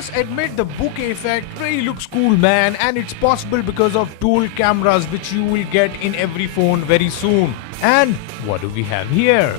must admit the bokeh effect really looks cool, man, and it's possible because of dual cameras which you will get in every phone very soon. And what do we have here?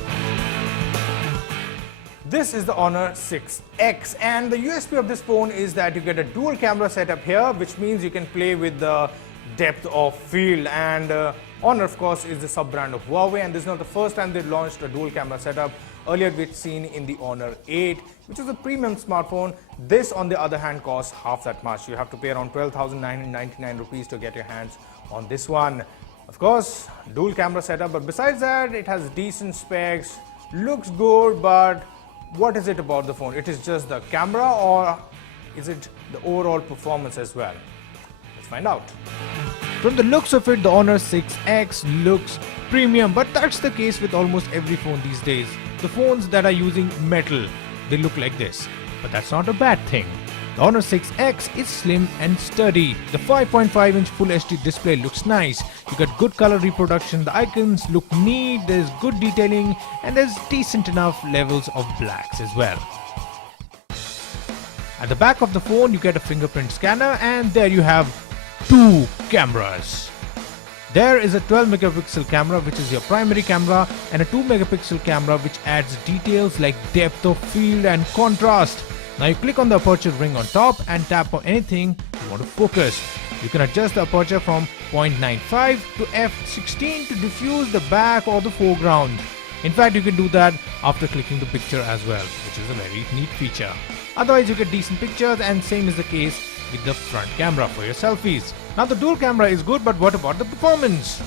This is the Honor 6X, and the USP of this phone is that you get a dual camera setup here, which means you can play with the depth of field. And Honor, of course, is the sub-brand of Huawei, and this is not the first time they've launched a dual camera setup. Earlier we'd seen in the Honor 8, which is a premium smartphone. This, on the other hand, costs half that much. You have to pay around 12,999 rupees to get your hands on this one. Of course, dual camera setup, but besides that, it has decent specs, looks good, but what is it about the phone? It is just the camera, or is it the overall performance as well? Let's find out. From the looks of it, the Honor 6X looks premium, but that's the case with almost every phone these days. The phones that are using metal, they look like this, but that's not a bad thing. The Honor 6X is slim and sturdy. The 5.5-inch Full HD display looks nice. You got good color reproduction, the icons look neat, there's good detailing, and there's decent enough levels of blacks as well. At the back of the phone, you get a fingerprint scanner, and there you have two cameras. There is a 12 megapixel camera, which is your primary camera, and a 2 megapixel camera which adds details like depth of field and contrast. Now you click on the aperture ring on top and tap on anything you want to focus. You can adjust the aperture from 0.95 to f16 to diffuse the back or the foreground. In fact, you can do that after clicking the picture as well, which is a very neat feature. Otherwise, you get decent pictures, and same is the case with the front camera for your selfies. Now the dual camera is good, but what about the performance?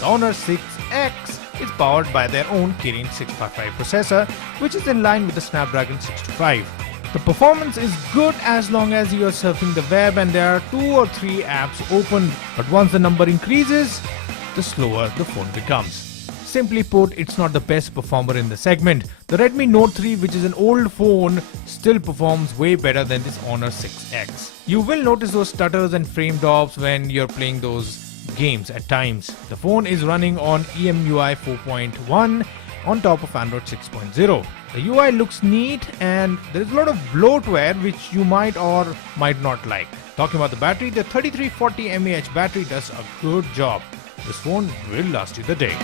The Honor 6X is powered by their own Kirin 655 processor, which is in line with the Snapdragon 625. The performance is good as long as you are surfing the web and there are 2 or 3 apps open, but once the number increases, the slower the phone becomes. Simply put, it's not the best performer in the segment. The Redmi Note 3, which is an old phone, still performs way better than this Honor 6X. You will notice those stutters and frame drops when you're playing those games at times. The phone is running on EMUI 4.1 on top of Android 6.0. The UI looks neat, and there is a lot of bloatware which you might or might not like. Talking about the battery, the 3340 mAh battery does a good job. This phone will last you the day.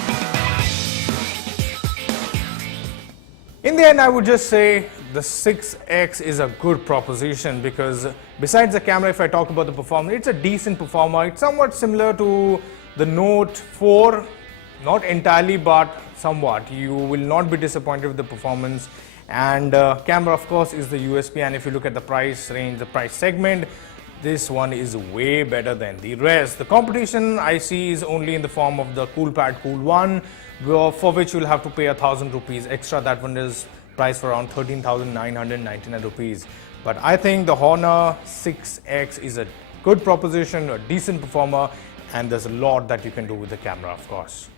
In the end, I would just say the 6X is a good proposition because besides the camera, if I talk about the performance, it's a decent performer. It's somewhat similar to the Note 4, not entirely, but somewhat. You will not be disappointed with the performance. And camera, of course, is the USP. And if you look at the price range, the price segment, this one is way better than the rest. The competition I see is only in the form of the CoolPad Cool 1, for which you'll have to pay 1,000 rupees extra. That one is priced for around 13,999 rupees. But I think the Honor 6X is a good proposition, a decent performer, and there's a lot that you can do with the camera, of course.